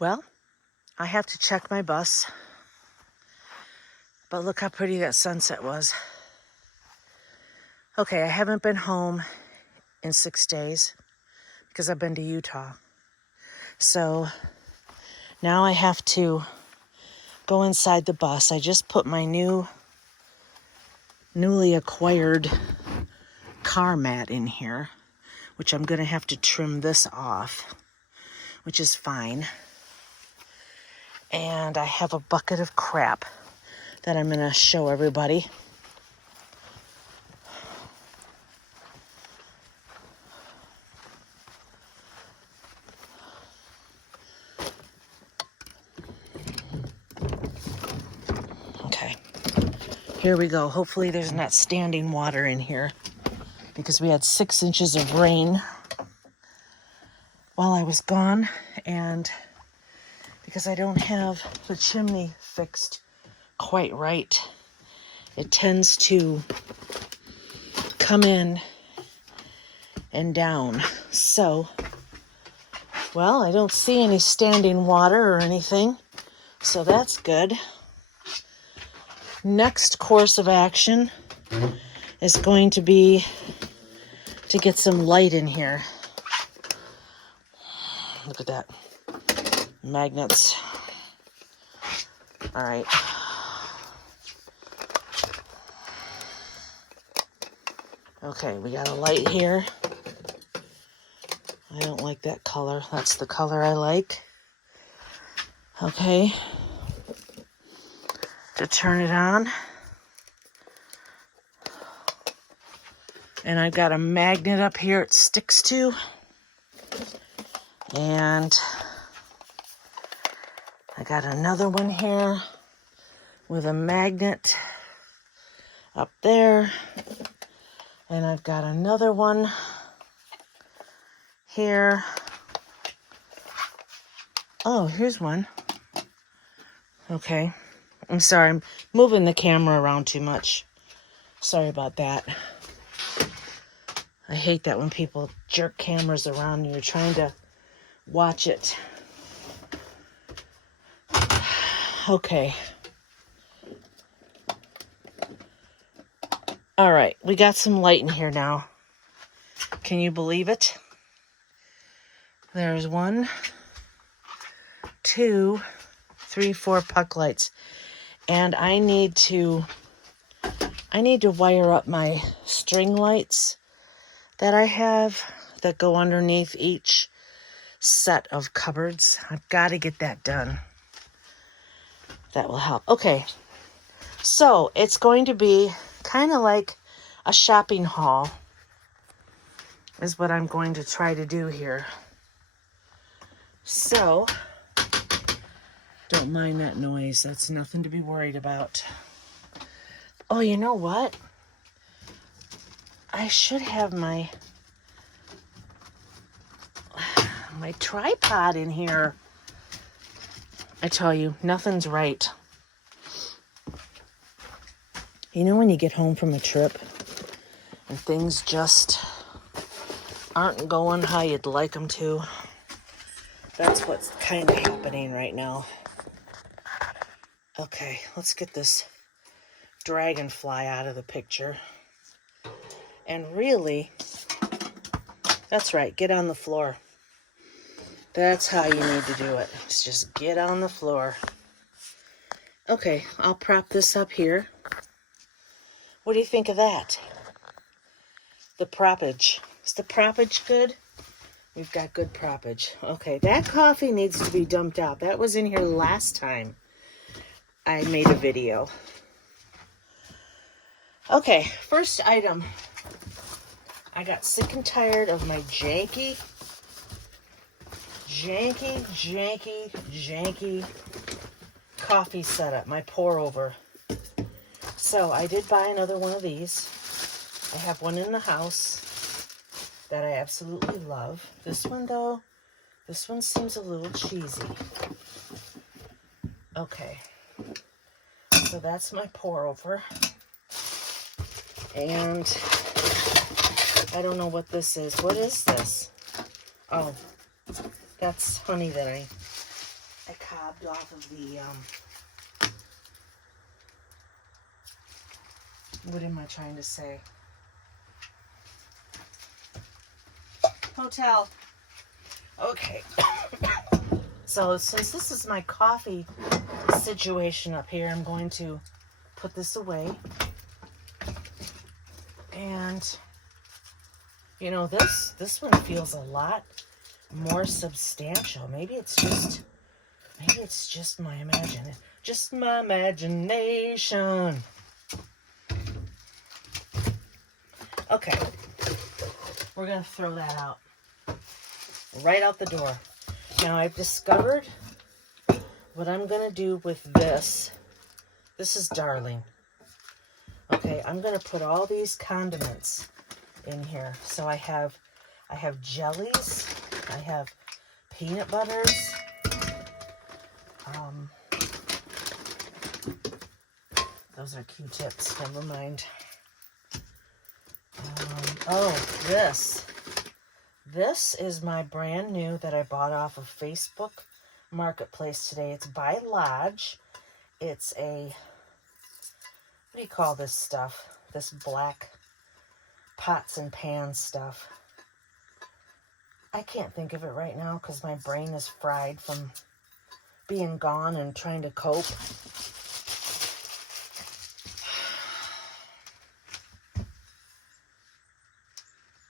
Well, I have to check my bus, but look how pretty that sunset was. Okay, I haven't been home in 6 days because I've been to Utah. So now I have to go inside the bus. I just put my newly acquired car mat in here, which I'm gonna have to trim this off, which is fine. And I have a bucket of crap that I'm gonna show everybody. Okay, here we go. Hopefully there's not standing water in here because we had 6 inches of rain while I was gone, and because I don't have the chimney fixed quite right, it tends to come in and down. So, well, I don't see any standing water or anything, so that's good. Next course of action is going to be to get some light in here. Look at that. Magnets. All right. Okay, we got a light here. I don't like that color. That's the color I like. Okay. To turn it on. And I've got a magnet up here it sticks to. And I got another one here with a magnet up there. And I've got another one here. Oh, here's one. Okay. I'm sorry, I'm moving the camera around too much. Sorry about that. I hate that when people jerk cameras around and you're trying to watch it. Okay. All right, we got some light in here now. Can you believe it? There's 1, 2, 3, 4 puck lights. And I need to wire up my string lights that I have that go underneath each set of cupboards. I've got to get that done. That will help. Okay, so it's going to be kind of like a shopping haul is what I'm going to try to do here. So, don't mind that noise. That's nothing to be worried about. Oh, you know what? I should have my tripod in here. I tell you, nothing's right. You know when you get home from a trip and things just aren't going how you'd like them to? That's what's kind of happening right now. Okay, let's get this dragonfly out of the picture. And really, that's right, get on the floor. That's how you need to do it. It's just get on the floor. Okay, I'll prop this up here. What do you think of that? The proppage. Is the proppage good? We've got good proppage. Okay, that coffee needs to be dumped out. That was in here last time I made a video. Okay, first item. I got sick and tired of my janky coffee setup, my pour over. So I did buy another one of these. I have one in the house that I absolutely love. This one though, this one seems a little cheesy. Okay, so that's my pour over. And I don't know what this is. What is this? Oh, that's honey that I I cobbed off of the, what am I trying to say? Hotel. Okay. So since this is my coffee situation up here, I'm going to put this away. And you know, this one feels a lot more substantial. Maybe it's just my imagination. Okay. We're going to throw that out. Right out the door. Now I've discovered what I'm going to do with this. This is darling. Okay, I'm going to put all these condiments in here. So I have jellies, I have peanut butters, those are Q-tips, never mind. This is my brand new that I bought off of Facebook Marketplace today. It's by Lodge. It's a, what do you call this stuff? This black pots and pans stuff. I can't think of it right now because my brain is fried from being gone and trying to cope.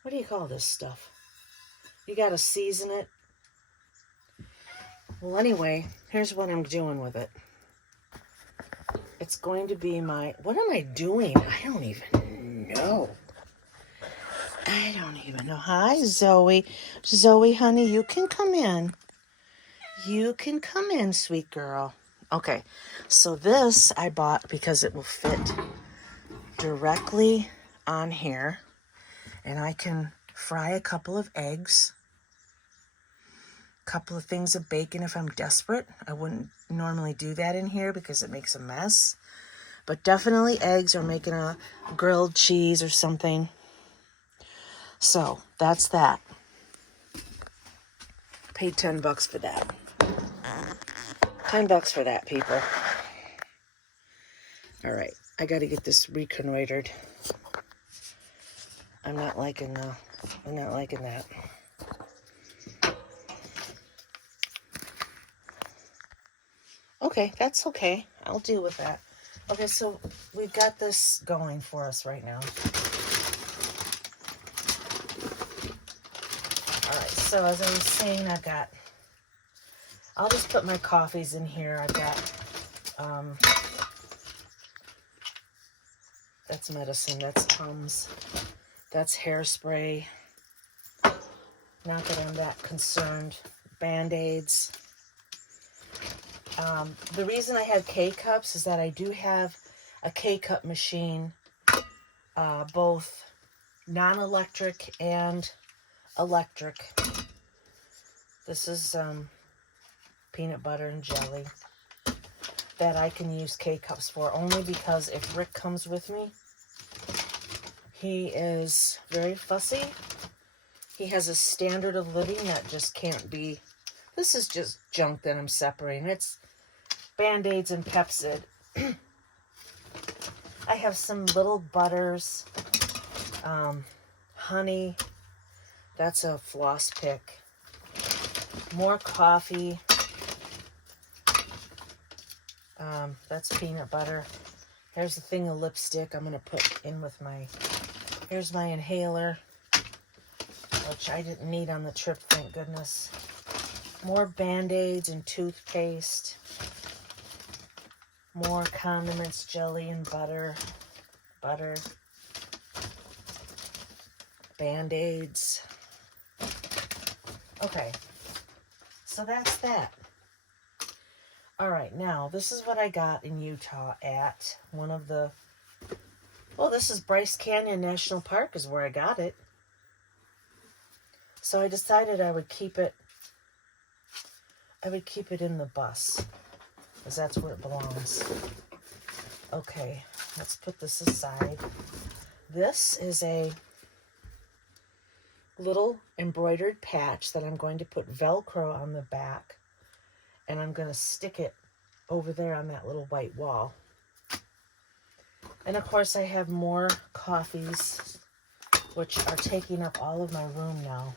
What do you call this stuff? You got to season it. Well, anyway, here's what I'm doing with it. It's going to be my... What am I doing? I don't even know. Hi, Zoe. Zoe, honey, you can come in. You can come in, sweet girl. Okay, so this I bought because it will fit directly on here. And I can fry a couple of eggs. A couple of things of bacon if I'm desperate. I wouldn't normally do that in here because it makes a mess. But definitely eggs, or making a grilled cheese or something. So that's that. Paid $10 for that. $10 for that, people. All right, I got to get this reconnoitered. I'm not liking that. Okay, that's okay. I'll deal with that. Okay, so we've got this going for us right now. All right, so as I was saying, I'll just put my coffees in here. I've got, that's medicine, that's Tums, that's hairspray. Not that I'm that concerned. Band-Aids. The reason I have K-Cups is that I do have a K-Cup machine, both non-electric and electric. This is peanut butter and jelly that I can use K-Cups for, only because if Rick comes with me, he is very fussy. He has a standard of living that just can't be. This is just junk that I'm separating. It's Band-Aids and Pepsid. I have some little butters, honey. That's a floss pick. More coffee. That's peanut butter. Here's the thing of lipstick I'm going to put in with my... Here's my inhaler, which I didn't need on the trip, thank goodness. More Band-Aids and toothpaste. More condiments, jelly and butter. Band-Aids. Okay, so that's that. All right, now this is what I got in Utah at one of the... Well, this is Bryce Canyon National Park is where I got it. So I decided I would keep it in the bus, because that's where it belongs. Okay, let's put this aside. This is a little embroidered patch that I'm going to put Velcro on the back and I'm going to stick it over there on that little white wall. And of course I have more coffees, which are taking up all of my room now.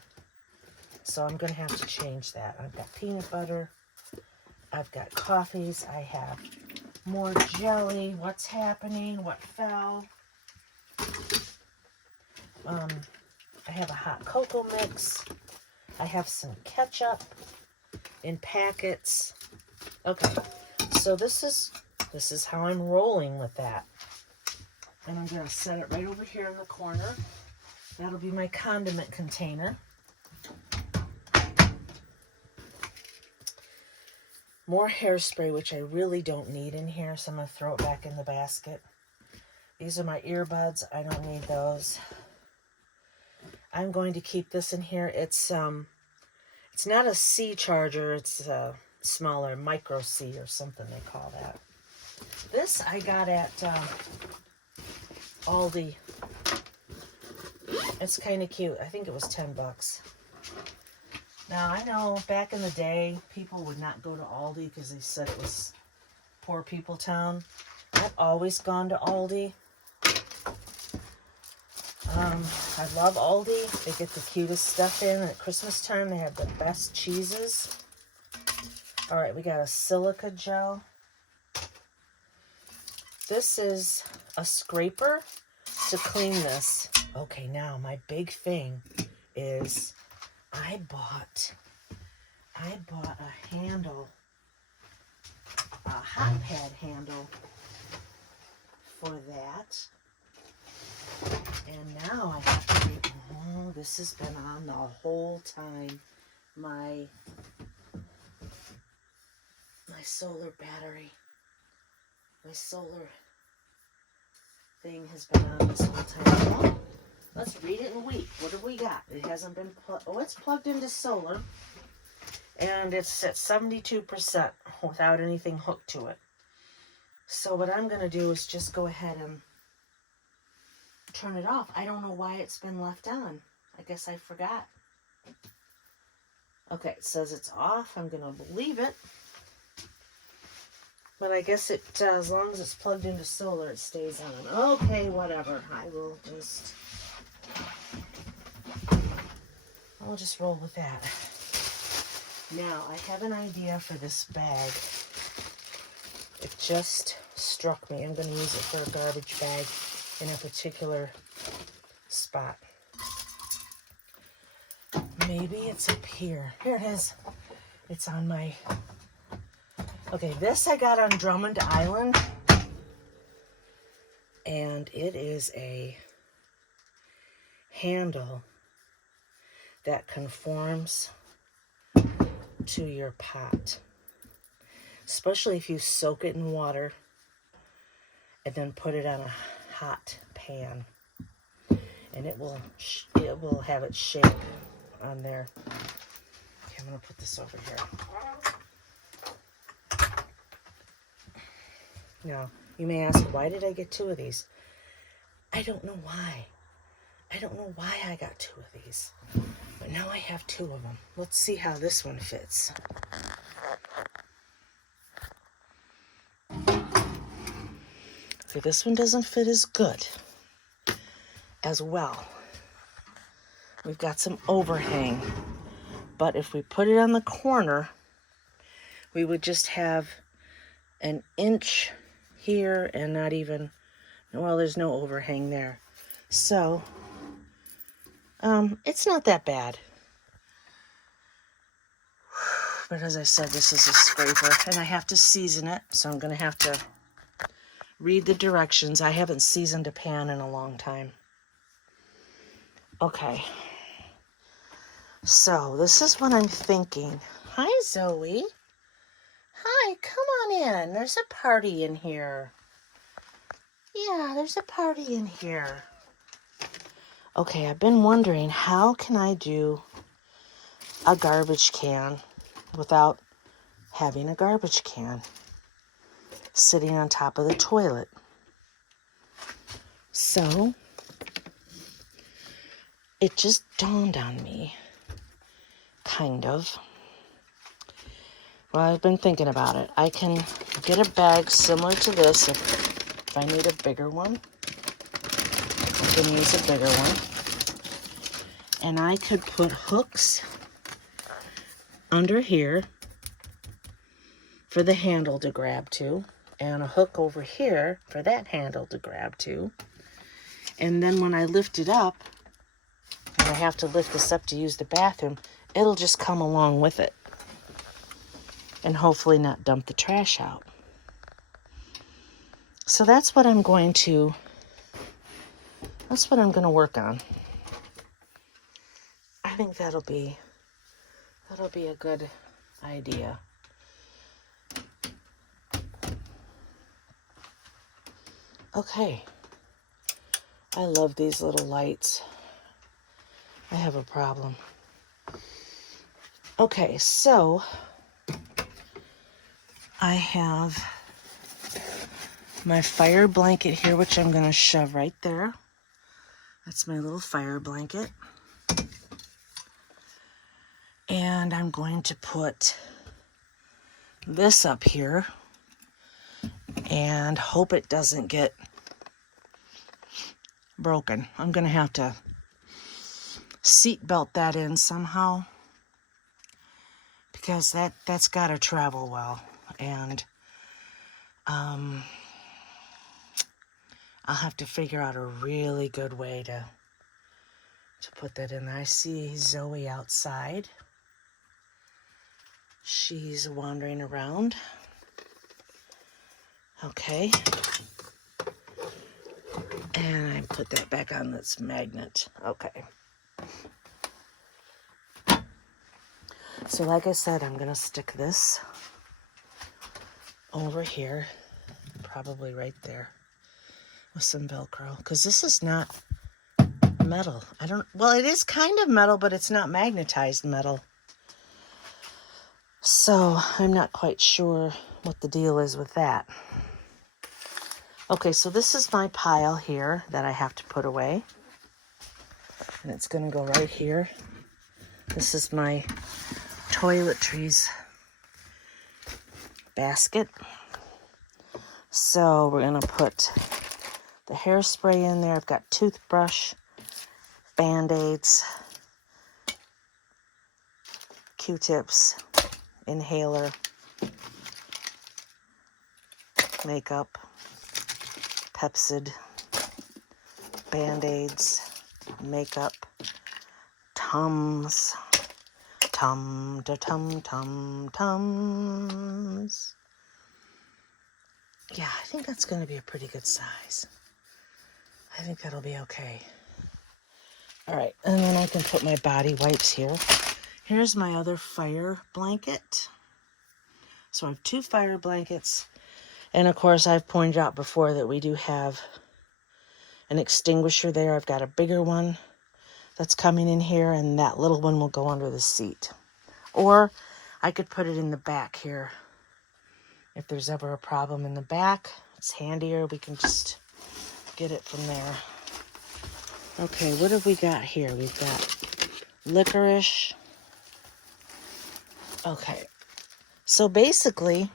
So I'm going to have to change that. I've got peanut butter. I've got coffees. I have more jelly. What's happening? What fell? I have a hot cocoa mix. I have some ketchup in packets. Okay, so this is how I'm rolling with that. And I'm going to set it right over here in the corner. That'll be my condiment container. More hairspray, which I really don't need in here, so I'm going to throw it back in the basket. These are my earbuds. I don't need those. I'm going to keep this in here. It's not a C charger. It's a smaller micro C or something they call that. This I got at Aldi. It's kind of cute. I think it was 10 bucks. Now, I know back in the day, people would not go to Aldi because they said it was poor people town. I've always gone to Aldi. I love Aldi. They get the cutest stuff in. At Christmas time, they have the best cheeses. All right, we got a silica gel. This is a scraper to clean this. Okay, now my big thing is I bought a handle, a hot pad handle for that. And now I have to be, oh, this has been on the whole time. My solar battery, my solar thing has been on this whole time. Well, let's read it in a week. What have we got? It hasn't been plugged. Oh, it's plugged into solar. And it's at 72% without anything hooked to it. So what I'm going to do is just go ahead and turn it off. I don't know why it's been left on. I guess I forgot. Okay, it says it's off. I'm going to leave it. But I guess it, as long as it's plugged into solar, it stays on. Okay, whatever. I'll just roll with that. Now, I have an idea for this bag. It just struck me. I'm going to use it for a garbage bag in a particular spot. Maybe it's up here. Here it is. It's on my... Okay, this I got on Drummond Island. And it is a handle that conforms to your pot. Especially if you soak it in water and then put it on a hot pan. And it will have its shape on there. Okay, I'm going to put this over here. Now, you may ask, why did I get 2 of these? I don't know why. I don't know why I got 2 of these. But now I have 2 of them. Let's see how this one fits. Okay, this one doesn't fit as good. As well. We've got some overhang. But if we put it on the corner, we would just have an inch here and not even, well, there's no overhang there. So, it's not that bad. But as I said, this is a scraper and I have to season it. So I'm going to have to read the directions. I haven't seasoned a pan in a long time. Okay. So this is what I'm thinking. Hi, Zoe. Hi, come on in. There's a party in here. Yeah, there's a party in here. Okay, I've been wondering, how can I do a garbage can without having a garbage can sitting on top of the toilet? So, it just dawned on me, kind of. Well, I've been thinking about it. I can get a bag similar to this if I need a bigger one. I can use a bigger one. And I could put hooks under here for the handle to grab to, and a hook over here for that handle to grab to. And then when I lift it up, and I have to lift this up to use the bathroom, it'll just come along with it. And hopefully not dump the trash out. So that's what I'm going to work on. I think that'll be a good idea. Okay. I love these little lights. I have a problem. Okay, so I have my fire blanket here, which I'm going to shove right there. That's my little fire blanket. And I'm going to put this up here and hope it doesn't get broken. I'm going to have to seat belt that in somehow because that's got to travel well. And I'll have to figure out a really good way to put that in there. I see Zoe outside. She's wandering around. Okay. And I put that back on this magnet. Okay. So like I said, I'm going to stick this over here, probably right there, with some Velcro, because this is not metal. Well, it is kind of metal, but it's not magnetized metal. So I'm not quite sure what the deal is with that. Okay, so this is my pile here that I have to put away. And it's going to go right here. This is my toiletries basket. So we're going to put the hairspray in there. I've got toothbrush, Band-Aids, Q-tips, inhaler, makeup, Pepsid, Band-Aids, makeup, Tums, Tums. Yeah, I think that's going to be a pretty good size. I think that'll be okay. All right, and then I can put my body wipes here. Here's my other fire blanket. So I have 2 fire blankets. And of course, I've pointed out before that we do have an extinguisher there. I've got a bigger one that's coming in here, and that little one will go under the seat. Or I could put it in the back here. If there's ever a problem in the back, it's handier. We can just get it from there. Okay, what have we got here? We've got licorice. Okay, so basically,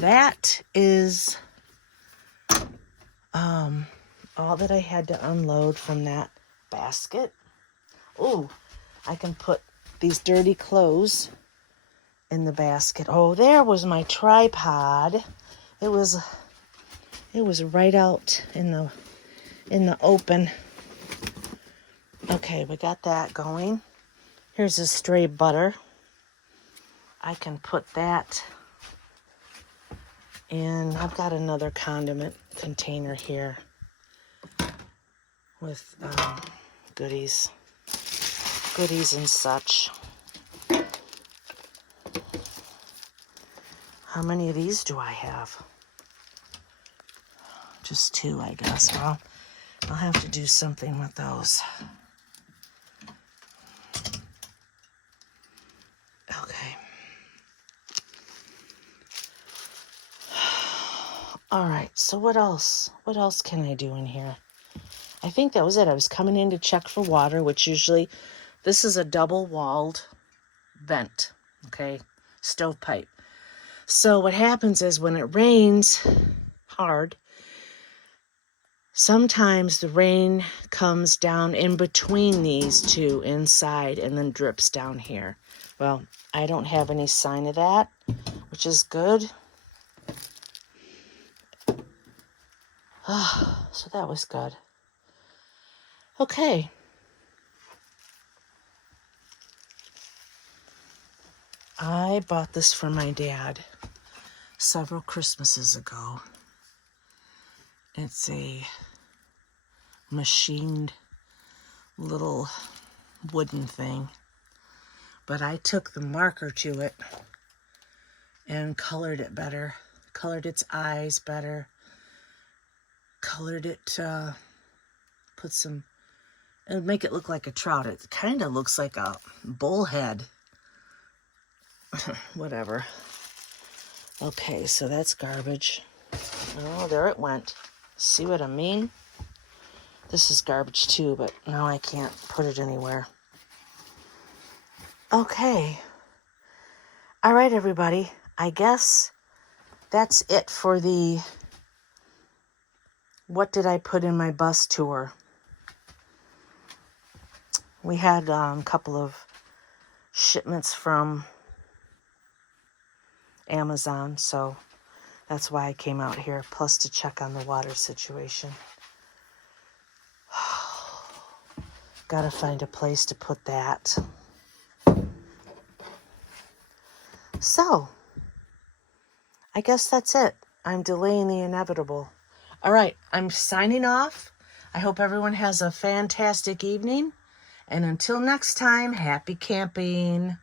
that is all that I had to unload from that basket. Oh, I can put these dirty clothes in the basket. Oh, there was my tripod. It was right out in the open. Okay, we got that going. Here's a stray butter. I can put that in. I've got another condiment container here with goodies and such. How many of these do I have? Just 2, I guess. Well, I'll have to do something with those. Okay. All right, so what else? What else can I do in here? I think that was it. I was coming in to check for water, which usually, this is a double-walled vent. okay? Stovepipe. So what happens is when it rains hard, sometimes the rain comes down in between these two inside and then drips down here. Well, I don't have any sign of that, which is good. So that was good. Okay. I bought this for my dad several Christmases ago. It's a machined little wooden thing. But I took the marker to it and colored it better. Colored its eyes better. Colored it, put some, it would make it look like a trout. It kind of looks like a bullhead. Whatever. Okay, so that's garbage. Oh, there it went. See what I mean? This is garbage too, but now I can't put it anywhere. Okay. All right, everybody. I guess that's it for the what did I put in my bus tour. We had a couple of shipments from Amazon, so that's why I came out here, plus to check on the water situation. Gotta find a place to put that. So, I guess that's it. I'm delaying the inevitable. All right, I'm signing off. I hope everyone has a fantastic evening. And until next time, happy camping.